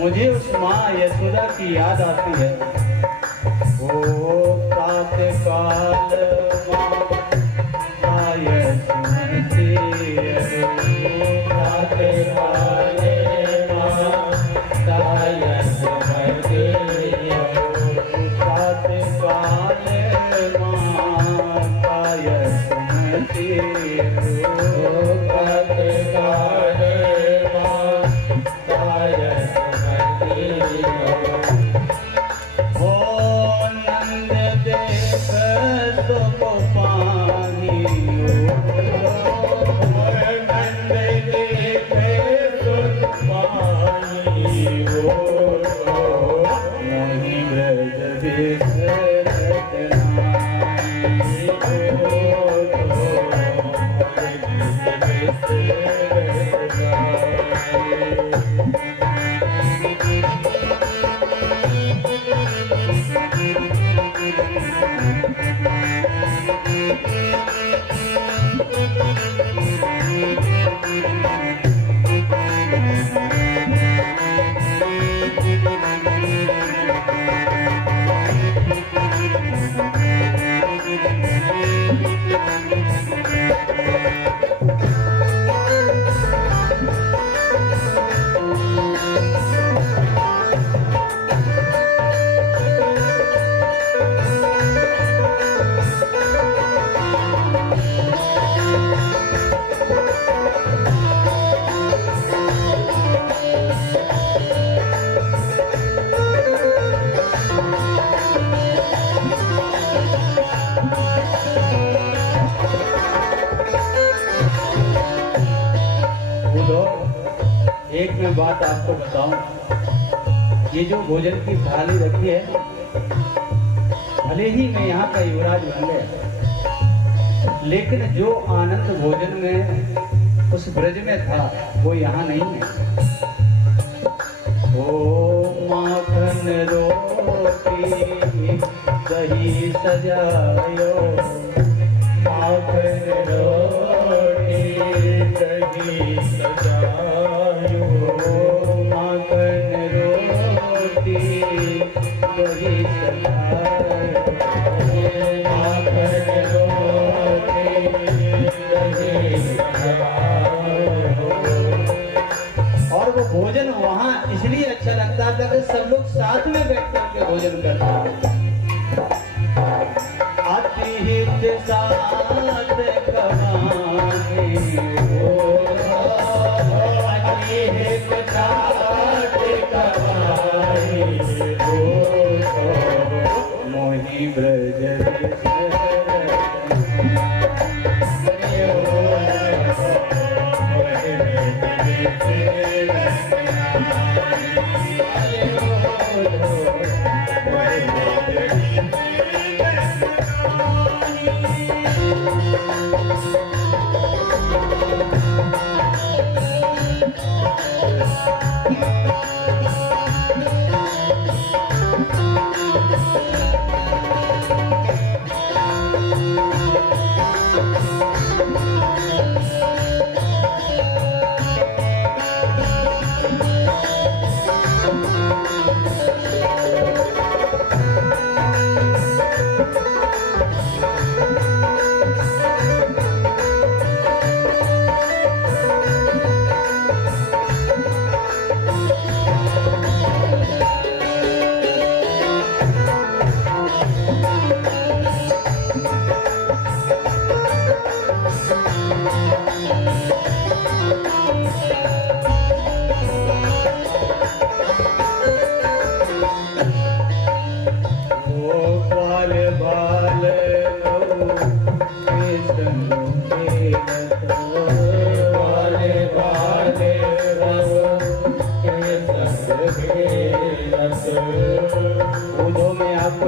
मुझे उस माँ यशोदा की याद आती है। ओ प्रातः काल माँ यशोमती, प्रातः काल माँ यशोमती, प्रातः काल माँ यशोमती, प्रातः काल एक मैं बात आपको बताऊं, ये जो भोजन की थाली रखी है, भले ही मैं यहाँ का युवराज बन गया, लेकिन जो आनंद भोजन में उस ब्रज में था वो यहाँ नहीं है। ओ माखन रोटी दही सजायो, माखन रोटी दही सजायो, माखन रोटी दही सजायो, माखन रोटी दही सजायो। और वो भोजन वहाँ इसलिए अच्छा लगता था कि सब लोग साथ में बैठ करके भोजन करते थे। अतिहित साथ कमाने हो, अतिहित साथ कमाने हो, मोहि ब्रज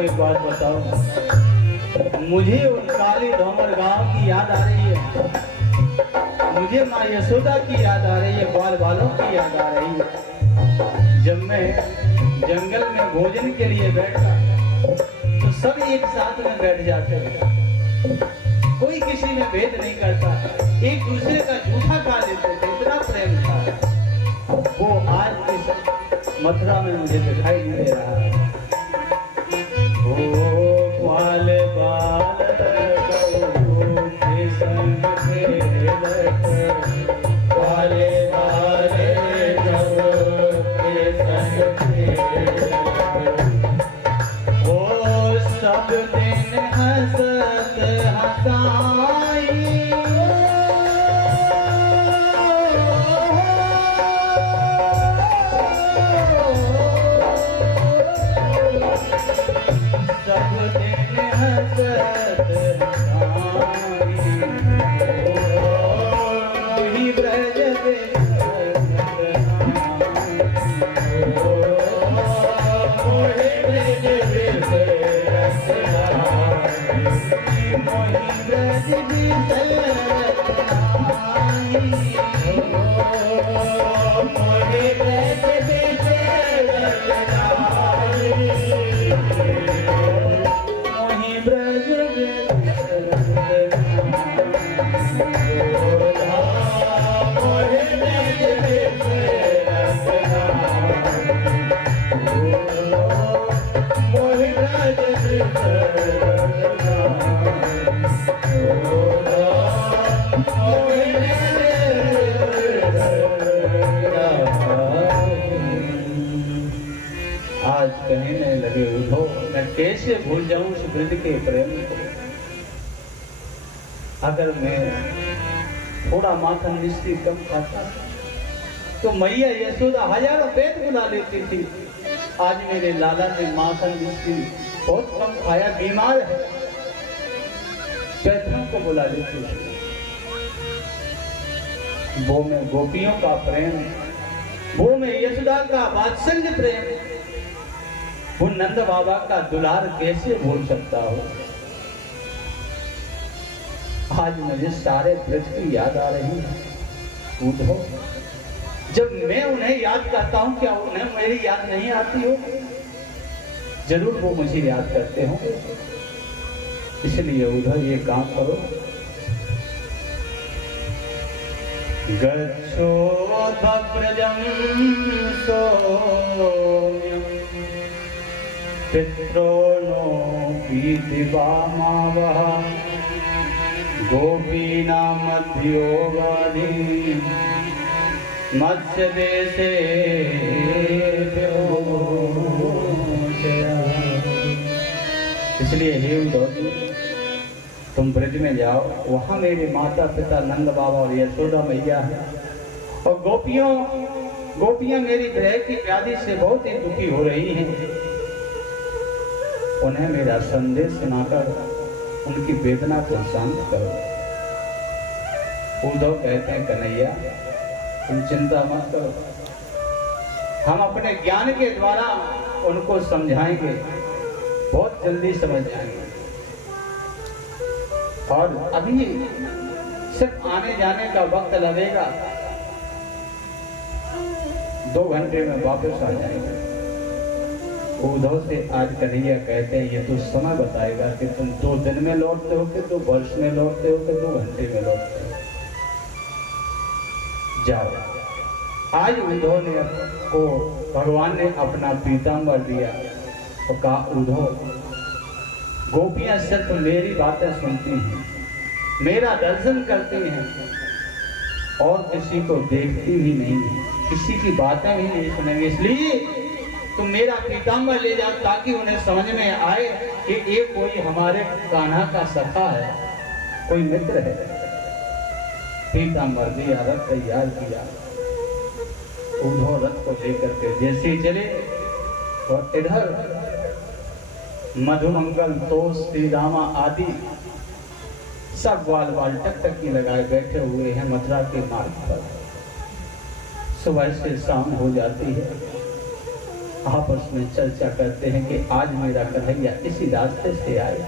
एक बात बताओ, मुझे उन काली धोमर गांव की याद आ रही है, मुझे माँ यशोदा की याद आ रही है, बाल बालों की याद आ रही है। जब मैं जंगल में भोजन के लिए बैठा तो सब एक साथ में बैठ जाते हैं, कोई किसी में भेद नहीं करता, एक दूसरे का जूठा खा लेते थे, इतना प्रेम था। वो आज इस मथुरा में मुझे दिखाई नहीं दे रहा है। ओ बाल बाल गऊ के संग खेलत, बाले बाले गऊ के संग खेलत, ओ सब दिन हंसत हंसाई, सब दिन हंसत हंसाई, मोहि ब्रज आज कहने लगे उठो, मैं कैसे भूल जाऊं उस वृद्ध के प्रेम को। अगर मैं थोड़ा माखन मिश्री कम खाता तो मैया यशोदा हजारों पेट बुला लेती थी। आज मेरे लाला ने माखन मिश्री बहुत कम खाया, बीमार है, पैथों को बुला लेती थी। वो में गोपियों का प्रेम यशोदा का वात्सल्य प्रेम, वो नंद बाबा का दुलार कैसे भूल सकता हो। आज मुझे सारे ब्रज की याद आ रही है। उद्धव, जब मैं उन्हें याद करता हूं, क्या उन्हें मेरी याद नहीं आती हो? जरूर वो मुझे याद करते हो। इसलिए उद्धव ये काम करो, गच्छोऽथ व्रजं सौम्यं पित्रोणो पीतिवामावः गोपीनां मध्योगानि मत्स्य देशे। इसलिए हे उद्धव, तुम ब्रज में जाओ, वहां मेरे माता पिता नंद बाबा और यशोदा मैया है, और गोपियां मेरी विरह की व्याधि से बहुत ही दुखी हो रही हैं। उन्हें मेरा संदेश सुनाकर उनकी वेदना को शांत करो। उद्धव कहते हैं, कन्हैया तुम चिंता मत करो, हम अपने ज्ञान के द्वारा उनको समझाएंगे, बहुत जल्दी समझ जाएंगे। और अभी सिर्फ आने जाने का वक्त लगेगा, 2 घंटे में वापस आ जाएंगे। उद्धव से आज कन्हैया कहते हैं, ये तो समय बताएगा कि तुम 2 दिन में लौटते हो कि 2 वर्ष में लौटते हो कि 2 घंटे में लौटते हो। जाओ। आज उद्धव ने को भगवान ने अपना पीताम्बर दिया और कहा, उद्धव गोपियां सिर्फ मेरी बातें सुनती हैं, मेरा दर्शन करती हैं और किसी को देखती भी नहीं है, किसी की बातें भी नहीं सुनेंगे। इसलिए तुम मेरा पीताम्बर ले जाओ ताकि उन्हें समझ में आए कि ये कोई हमारे कान्हा का सखा है, कोई मित्र है। पीताम्बर दिया, रथ तैयार किया। उद्धव रथ को लेकर के जैसे चले और इधर मधुमंगल, तोष, श्री रामा आदि सब वाल टकटकी लगाए बैठे हुए हैं मथुरा के मार्ग पर। सुबह से शाम हो जाती है, आपस में चर्चा करते हैं कि आज मेरा कन्हैया इसी रास्ते से आए।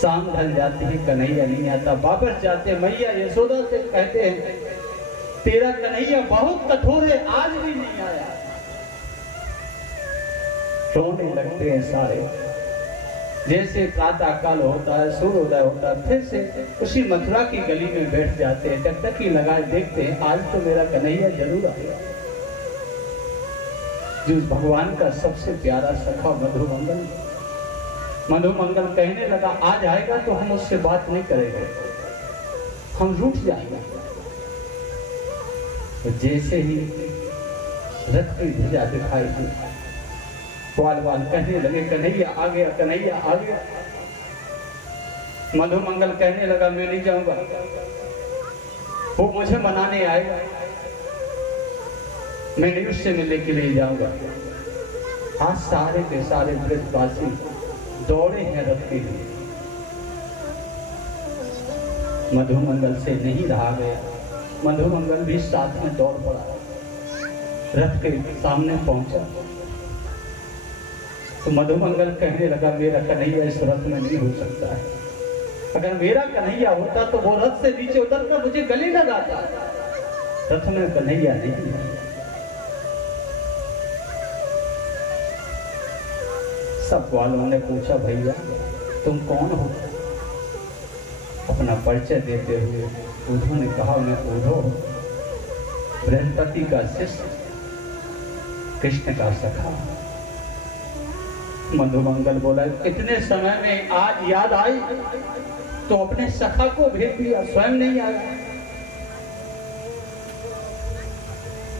शाम ढल जाती है, कन्हैया नहीं आता। वापस जाते मैया यशोदा से कहते हैं, तेरा कन्हैया बहुत कठोर है, आज भी नहीं आया। रोने लगते हैं सारे। जैसे प्रातः काल होता है, सूर्योदय होता है, फिर से उसी मथुरा की गली में बैठ जाते हैं, टकटकी लगाए देखते हैं, आज तो मेरा कन्हैया जरूर आएगा। जो भगवान का सबसे प्यारा सखा मधुमंगल कहने लगा, आज आएगा तो हम उससे बात नहीं करेंगे, हम रूठ जाएंगे। तो जैसे ही रथ की ध्वजा दिखाई दी, वाल कहने लगे, कन्हैया आ गया, कन्हैया आ गया। मधुमंगल कहने लगा, मैं नहीं जाऊंगा, वो मुझे मनाने आएगा, मैं नहीं उससे मिलने के लिए जाऊंगा। आज सारे के सारे ब्रजवासी दौड़े हैं रथ के लिए। मधुमंगल से नहीं रहा गया, मधुमंगल भी साथ में दौड़ पड़ा, रथ के सामने पहुंचा तो मधुमंगल कहने लगा, मेरा कन्हैया इस रथ में नहीं हो सकता है। अगर मेरा कन्हैया होता तो वो रथ से नीचे उतरकर मुझे गले लगाता। रथ में कन्हैया नहीं है। सब वालों ने पूछा, भैया तुम कौन हो? अपना परिचय देते हुए उद्धव ने कहा, मैं उद्धव, बृहस्पति का शिष्य, कृष्ण का सखा। मधुमंगल बोला, इतने समय में आज याद आई तो अपने सखा को भेज दिया, स्वयं नहीं आया।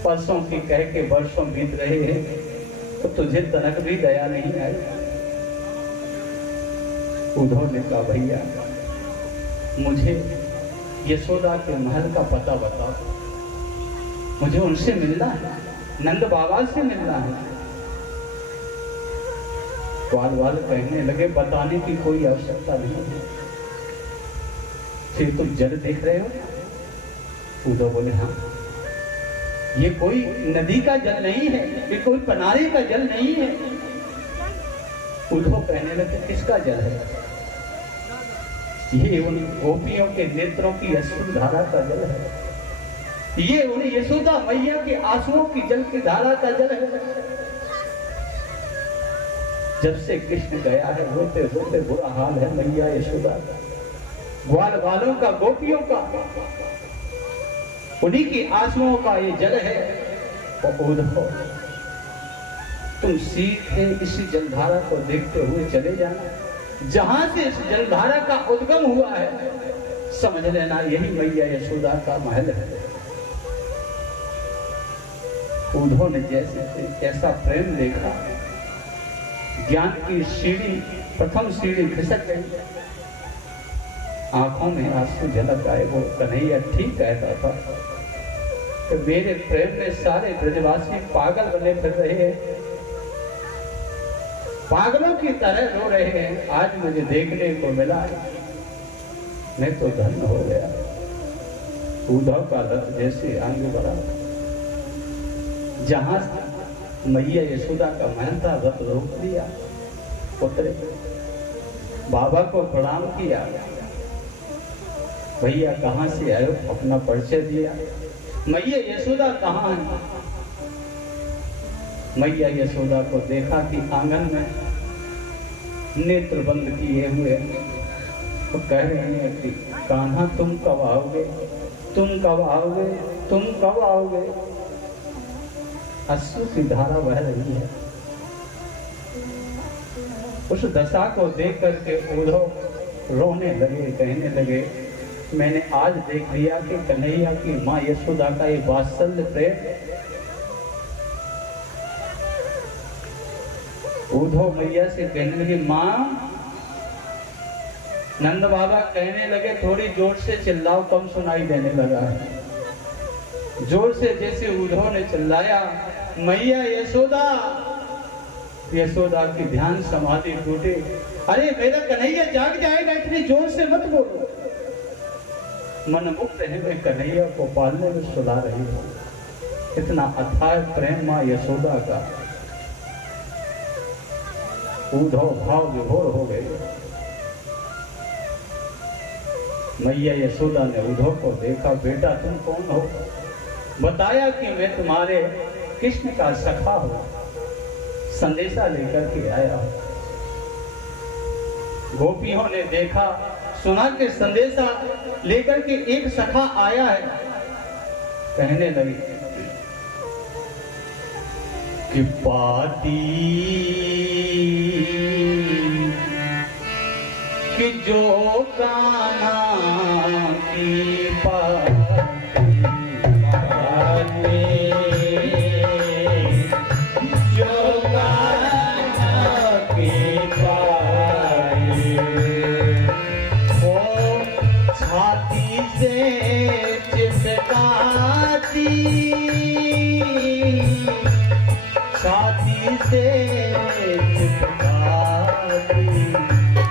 परसों की कह के वर्षों बीत रहे हैं तो तुझे तनक भी दया नहीं आई। उद्धव ने कहा, भैया मुझे यशोदा के महल का पता बताओ, मुझे उनसे मिलना है, नंद बाबा से मिलना है। वाल कहने लगे, बताने की कोई आवश्यकता नहीं है, फिर तुम जल देख रहे हो? उद्धव बोले, हाँ ये कोई नदी का जल नहीं है, ये कोई किनारे का जल नहीं है। उद्धव कहने लगे किसका जल है? ये उन गोपियों के नेत्रों की अश्रु धारा का जल है, ये उन यशोदा मैया के आंसुओं की जल की धारा का जल है। जब से कृष्ण गया है रोते रोते बुरा हाल है मैया यशोदा का, ग्वाल बालों का, गोपियों का, उन्हीं की आंसुओं का ये जल है। और उद्धव तुम सीधे इसी जलधारा को देखते हुए चले जाना, जहां से इस जलधारा का उद्गम हुआ है समझ लेना यही मैया यशोदा का महल है। उद्धव ने जैसे ऐसा प्रेम देखा, ज्ञान की सीढ़ी, प्रथम सीढ़ी खिसक गई, आंखों में आंसू झलक आए। वो कन्हैया ठीक कहता था कि मेरे प्रेम में सारे ब्रजवासी पागल बने फिर रहे हैं, पागलों की तरह रो रहे हैं। आज मुझे देखने को मिला, मैं तो धन्य हो गया। उद्धव का रथ जैसे आगे बढ़ा, जहां मैया यशोदा का महल था रथ रोक दिया, उतरे, बाबा को प्रणाम किया, भैया कहाँ से आए, अपना परिचय दिया। मैया यशोदा कहाँ है? मैया यशोदा को देखा कि आंगन में नेत्र बंद किए हुए तो कह रहे हैं कि कान्हा तुम कब आओगे, तुम कब आओगे, तुम कब आओगे। अश्रु की धारा बह रही है। उस दशा को देख करके उद्धव रोने लगे, कहने लगे मैंने आज देख लिया कि कन्हैया की माँ यशोदा का ये वात्सल्य प्रेम। उद्धव मैया से कहने लगे माँ, नंद बाबा कहने लगे थोड़ी जोर से चिल्लाओ, कम सुनाई देने लगा है। जोर से जैसे उद्धव ने चिल्लाया मैया यशोदा, यशोदा की ध्यान समाधि टूटे। अरे मेरा कन्हैया जाग जाएगा, इतनी जोर से मत बोलो। मनमुक्त है मैं कन्हैया को पालने में सुला रही हूँ। इतना अथाह प्रेम माँ यशोदा का। उद्धव भाव विभोर हो गए। मैया यशोदा ने उद्धव को देखा, बेटा तुम कौन हो? बताया कि मैं तुम्हारे कृष्ण का सखा हूं, संदेशा लेकर के आया हूं। गोपियों ने देखा सुना कि संदेशा लेकर के एक सखा आया है। कहने लगे कि पाती कि जो कान्हा की पाती, जो कान्हा की पाती, वो छाती से चिपकाती, छाती से चिपकाती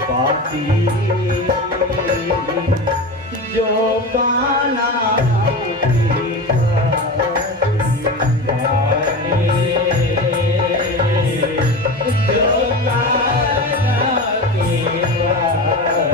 पाती, जो कान्हा की पाती, जो कान्हा की पाती।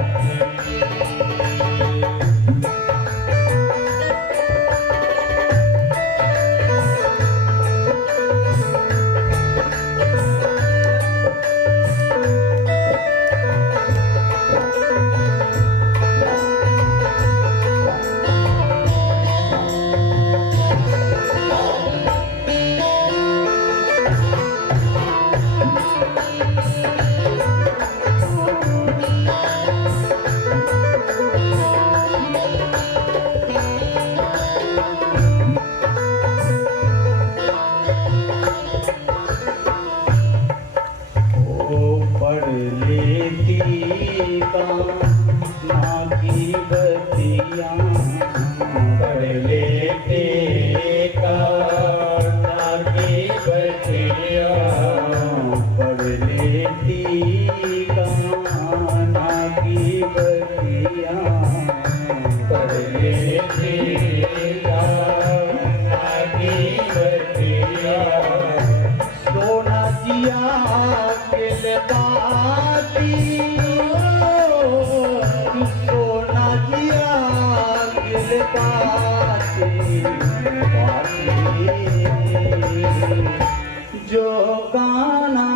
जो गाना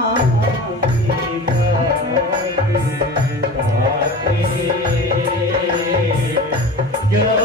की बात, जो